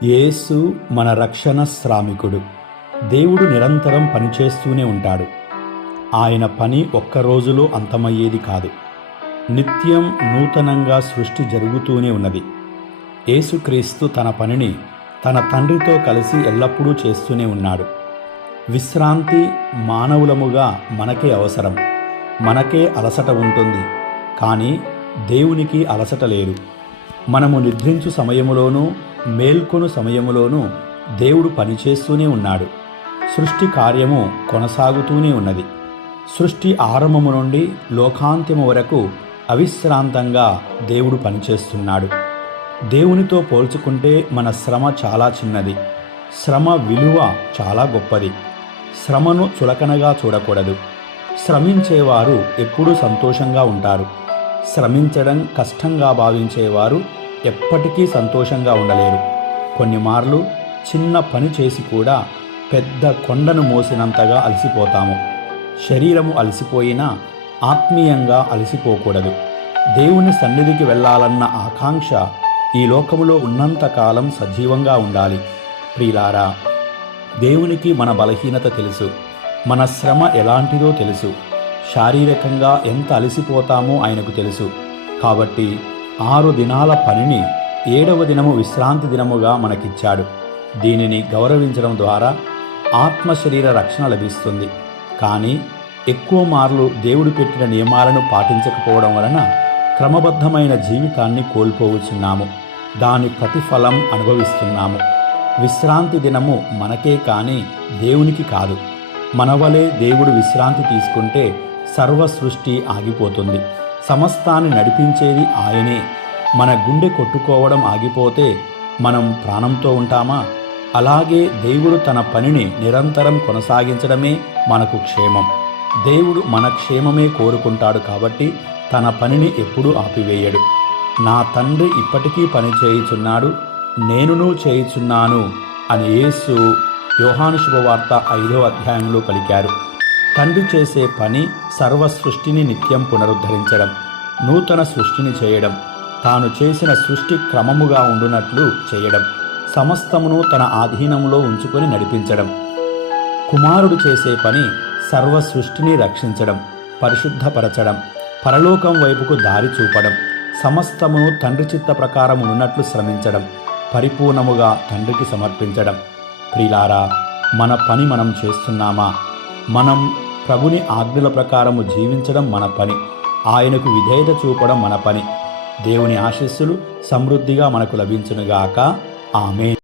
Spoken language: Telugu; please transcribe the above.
యేసు మన రక్షణ శ్రామికుడు. దేవుడు నిరంతరం పనిచేస్తూనే ఉంటాడు. ఆయన పని ఒక్క రోజులో అంతమయ్యేది కాదు. నిత్యం నూతనంగా సృష్టి జరుగుతూనే ఉన్నది. యేసుక్రీస్తు తన పనిని తన తండ్రితో కలిసి ఎల్లప్పుడూ చేస్తూనే ఉన్నాడు. విశ్రాంతి మానవులముగా మనకే అవసరం. మనకే అలసట ఉంటుంది, కానీ దేవునికి అలసట లేదు. మనము నిద్రించు సమయములోనూ మేల్కొను సమయములోనూ దేవుడు పనిచేస్తూనే ఉన్నాడు. సృష్టి కార్యము కొనసాగుతూనే ఉన్నది. సృష్టి ఆరంభము నుండి లోకాంత్యము వరకు అవిశ్రాంతంగా దేవుడు పనిచేస్తున్నాడు. దేవునితో పోల్చుకుంటే మన శ్రమ చాలా చిన్నది. శ్రమ విలువ చాలా గొప్పది. శ్రమను చులకనగా చూడకూడదు. శ్రమించేవారు ఎప్పుడూ సంతోషంగా ఉంటారు. శ్రమించడం కష్టంగా భావించేవారు ఎప్పటికీ సంతోషంగా ఉండలేరు. కొన్నిమార్లు చిన్న పని చేసి కూడా పెద్ద కొండను మోసినంతగా అలసిపోతాము. శరీరము అలసిపోయినా ఆత్మీయంగా అలసిపోకూడదు. దేవుని సన్నిధికి వెళ్ళాలన్న ఆకాంక్ష ఈ లోకములో ఉన్నంతకాలం సజీవంగా ఉండాలి. ప్రియులారా, దేవునికి మన బలహీనత తెలుసు. మన శ్రమ ఎలాంటిదో తెలుసు. శారీరకంగా ఎంత అలసిపోతామో ఆయనకు తెలుసు. కాబట్టి 6 దినాల పనిని 7వ దినము విశ్రాంతి దినముగా మనకిచ్చాడు. దీనిని గౌరవించడం ద్వారా ఆత్మశరీర రక్షణ లభిస్తుంది. కానీ ఎక్కువ మార్లు దేవుడు పెట్టిన నియమాలను పాటించకపోవడం వలన క్రమబద్ధమైన జీవితాన్ని కోల్పోవచ్చున్నాము. దాని ప్రతిఫలం అనుభవిస్తున్నాము. విశ్రాంతి దినము మనకే కానీ దేవునికి కాదు. మనవలే దేవుడు విశ్రాంతి తీసుకుంటే సర్వ సృష్టి ఆగిపోతుంది. సమస్తాన్ని నడిపించేది ఆయనే. మన గుండె కొట్టుకోవడం ఆగిపోతే మనం ప్రాణంతో ఉంటామా? అలాగే దేవుడు తన పనిని నిరంతరం కొనసాగించడమే మనకు క్షేమం. దేవుడు మన క్షేమమే కోరుకుంటాడు కాబట్టి తన పనిని ఎప్పుడూ ఆపివేయడు. నా తండ్రి ఇప్పటికీ పని చేయుచున్నాడు, నేనును చేయుచున్నాను అని యేసు యోహాను శుభవార్త 5వ అధ్యాయంలో పలికారు. తండ్రి చేసే పని సర్వ సృష్టిని నిత్యం పునరుద్ధరించడం, నూతన సృష్టిని చేయడం, తాను చేసిన సృష్టి క్రమముగా ఉండునట్లు చేయడం, సమస్తమును తన ఆధీనంలో ఉంచుకొని నడిపించడం. కుమారుడు చేసే పని సర్వ సృష్టిని రక్షించడం, పరిశుద్ధపరచడం, పరలోకం వైపుకు దారి చూపడం, సమస్తమును తండ్రి చిత్త ప్రకారం ఉన్నట్లు శ్రమించడం, పరిపూర్ణముగా తండ్రికి సమర్పించడం. ప్రియులారా, మన పని మనం చేస్తున్నామా? మనం ప్రభుని ఆజ్ఞల ప్రకారము జీవించడం మన పని. ఆయనకు విధేయత చూపడం మన పని. దేవుని ఆశీస్సులు సమృద్ధిగా మనకు లభించునుగాక. ఆమేన్.